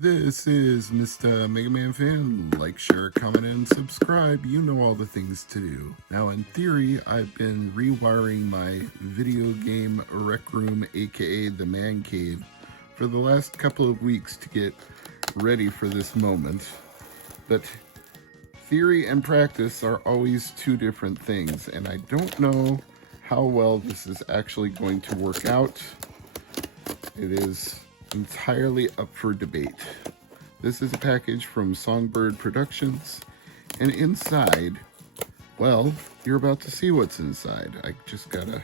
This is Mr. MegaManFan. Like, share, comment, and subscribe. You know all the things to do. Now, in theory, I've been rewiring my video game rec room, aka the man cave, for the last couple of weeks to get ready for this moment. But theory and practice are always two different things, and I don't know how well this is actually going to work out. It is entirely up for debate. This is a package from Songbird Productions, and inside, well, you're about to see what's inside. I just gotta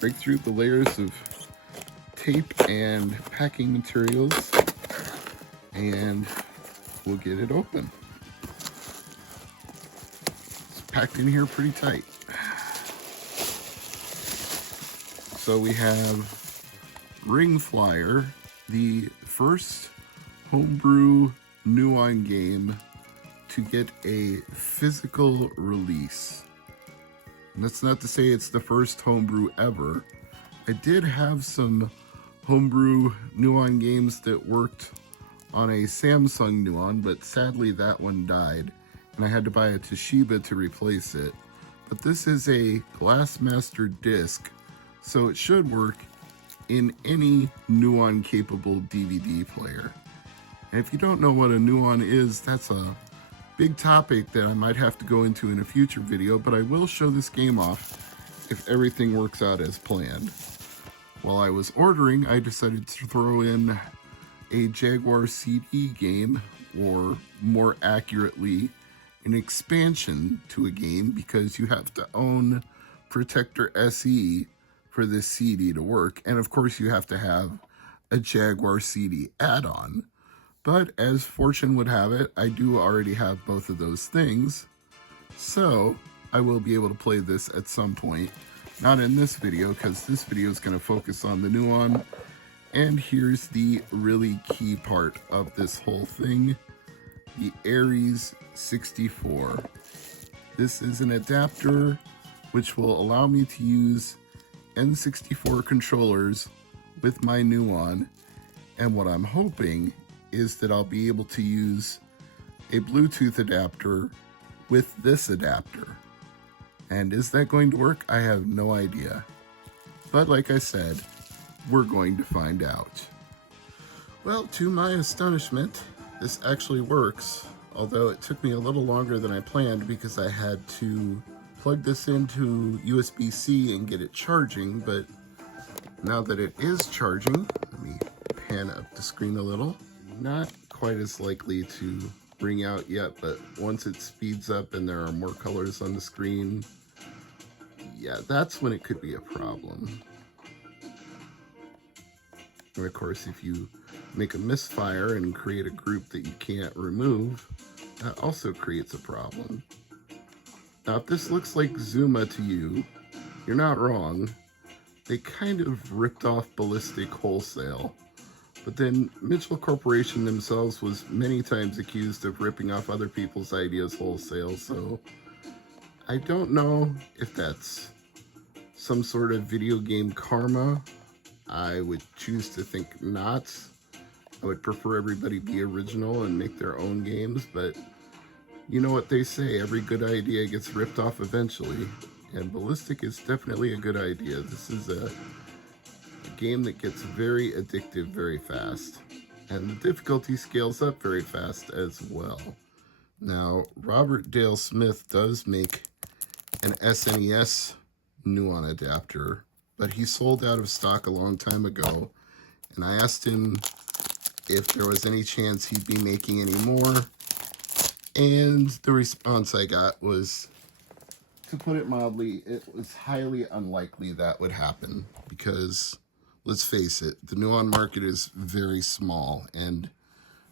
break through the layers of tape and packing materials, and we'll get it open. It's packed in here pretty tight. So we have Ring Flyer, the first Homebrew Nuon game to get a physical release. And that's not to say it's the first Homebrew ever. I did have some Homebrew Nuon games that worked on a Samsung Nuon, but sadly that one died, and I had to buy a Toshiba to replace it. But this is a Glassmaster disc, so it should work in any Nuon capable DVD player. And if you don't know what a Nuon is, that's a big topic that I might have to go into in a future video, but I will show this game off if everything works out as planned. While I was ordering, I decided to throw in a Jaguar CD game, or more accurately, an expansion to a game, because you have to own Protector SE for this CD to work, and of course you have to have a Jaguar CD add-on. But as fortune would have it, I do already have both of those things, so I will be able to play this at some point. Not in this video, because this video is going to focus on the Nuon. And here's the really key part of this whole thing, the Aries 64. This is an adapter which will allow me to use N64 controllers with my Nuon, and what I'm hoping is that I'll be able to use a Bluetooth adapter with this adapter. And is that going to work? I have no idea. But like I said, we're going to find out. Well, to my astonishment, this actually works, although it took me a little longer than I planned because I had to plug this into USB-C and get it charging. But now that it is charging, let me pan up the screen a little. Not quite as likely to bring out yet, but once it speeds up and there are more colors on the screen, yeah, that's when it could be a problem. And of course, if you make a misfire and create a group that you can't remove, that also creates a problem. Now, if this looks like Zuma to you, you're not wrong. They kind of ripped off Ballistic wholesale. But then Mitchell Corporation themselves was many times accused of ripping off other people's ideas wholesale, so I don't know if that's some sort of video game karma. I would choose to think not. I would prefer everybody be original and make their own games, but you know what they say, every good idea gets ripped off eventually, and Ballistic is definitely a good idea. This is a game that gets very addictive very fast, and the difficulty scales up very fast as well. Now, Robert Dale Smith does make an SNES Nuon adapter, but he sold out of stock a long time ago, and I asked him if there was any chance he'd be making any more, and the response I got was, to put it mildly, it was highly unlikely that would happen, because let's face it, the Nuon market is very small, and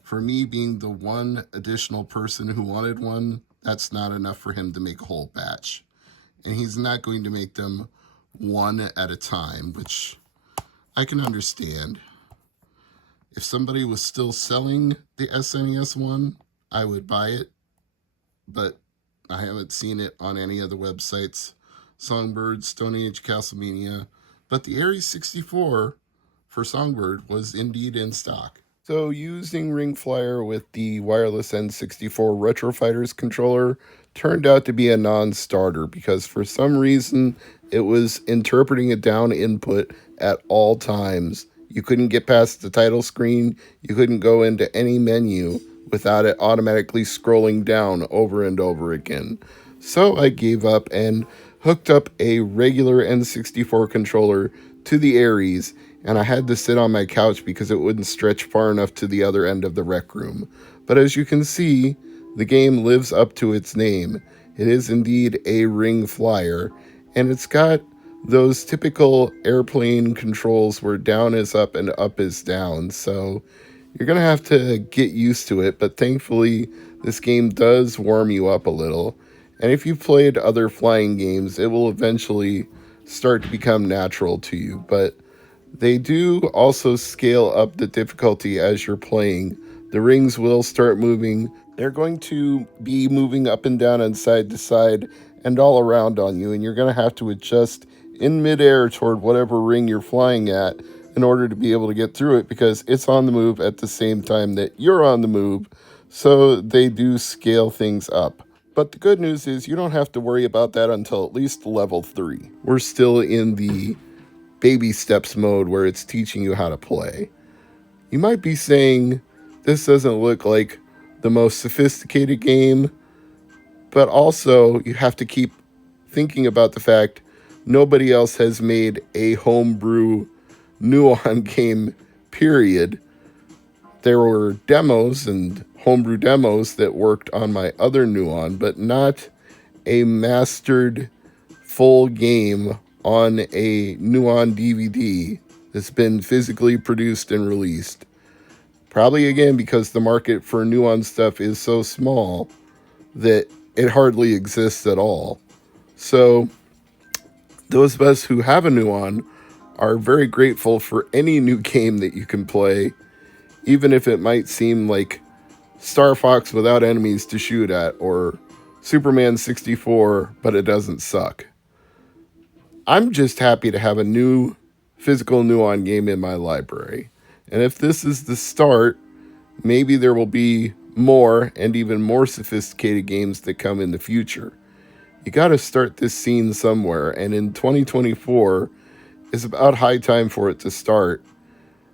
for me being the one additional person who wanted one, that's not enough for him to make a whole batch. And he's not going to make them one at a time, which I can understand. If somebody was still selling the SNES one, I would buy it, but I haven't seen it on any of the websites. Songbird, Stone Age, Castlemania, but the Aries 64 for Songbird was indeed in stock. So using Ring Flyer with the wireless N64 Retro Fighters controller turned out to be a non-starter because for some reason it was interpreting a down input at all times. You couldn't get past the title screen, you couldn't go into any menu without it automatically scrolling down over and over again. So I gave up and hooked up a regular N64 controller to the Aries, and I had to sit on my couch because it wouldn't stretch far enough to the other end of the rec room. But as you can see, the game lives up to its name. It is indeed a Ring Flyer, and it's got those typical airplane controls where down is up and up is down, so you're going to have to get used to it, but thankfully this game does warm you up a little. And if you've played other flying games, it will eventually start to become natural to you, but they do also scale up the difficulty as you're playing. The rings will start moving. They're going to be moving up and down and side to side and all around on you, and you're going to have to adjust in midair toward whatever ring you're flying at in order to be able to get through it because it's on the move at the same time that you're on the move, so they do scale things up. But the good news is you don't have to worry about that until at least level 3. We're still in the baby steps mode where it's teaching you how to play. You might be saying, this doesn't look like the most sophisticated game, but also you have to keep thinking about the fact nobody else has made a homebrew Nuon game, period. There were demos and homebrew demos that worked on my other Nuon, but not a mastered full game on a Nuon DVD that's been physically produced and released. Probably again because the market for Nuon stuff is so small that it hardly exists at all. So those of us who have a Nuon are very grateful for any new game that you can play, even if it might seem like Star Fox without enemies to shoot at, or Superman 64, but it doesn't suck. I'm just happy to have a new physical Nuon game in my library. And if this is the start, maybe there will be more and even more sophisticated games that come in the future. You got to start this scene somewhere, and in 2024 is about high time for it to start.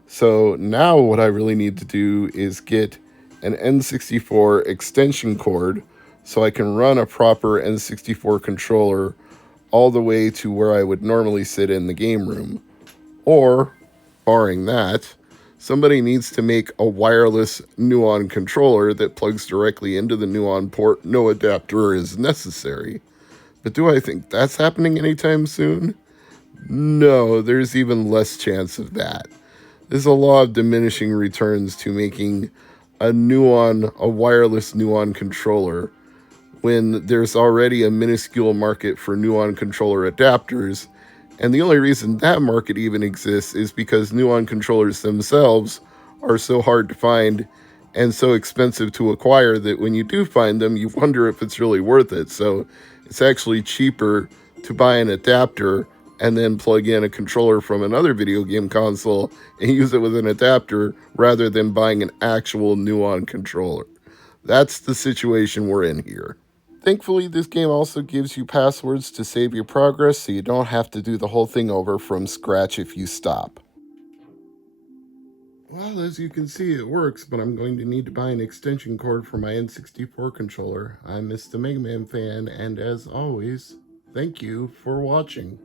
So now what I really need to do is get an N64 extension cord so I can run a proper N64 controller all the way to where I would normally sit in the game room. Or, barring that, somebody needs to make a wireless Nuon controller that plugs directly into the Nuon port. No adapter is necessary. But do I think that's happening anytime soon? No, there's even less chance of that. There's a law of diminishing returns to making a wireless Nuon controller when there's already a minuscule market for Nuon controller adapters. And the only reason that market even exists is because Nuon controllers themselves are so hard to find and so expensive to acquire that when you do find them, you wonder if it's really worth it. So it's actually cheaper to buy an adapter and then plug in a controller from another video game console and use it with an adapter rather than buying an actual Nuon controller. That's the situation we're in here. Thankfully, this game also gives you passwords to save your progress, so you don't have to do the whole thing over from scratch if you stop. Well, as you can see, it works, but I'm going to need to buy an extension cord for my N64 controller. I'm Mr. MegaManFan, and as always, thank you for watching.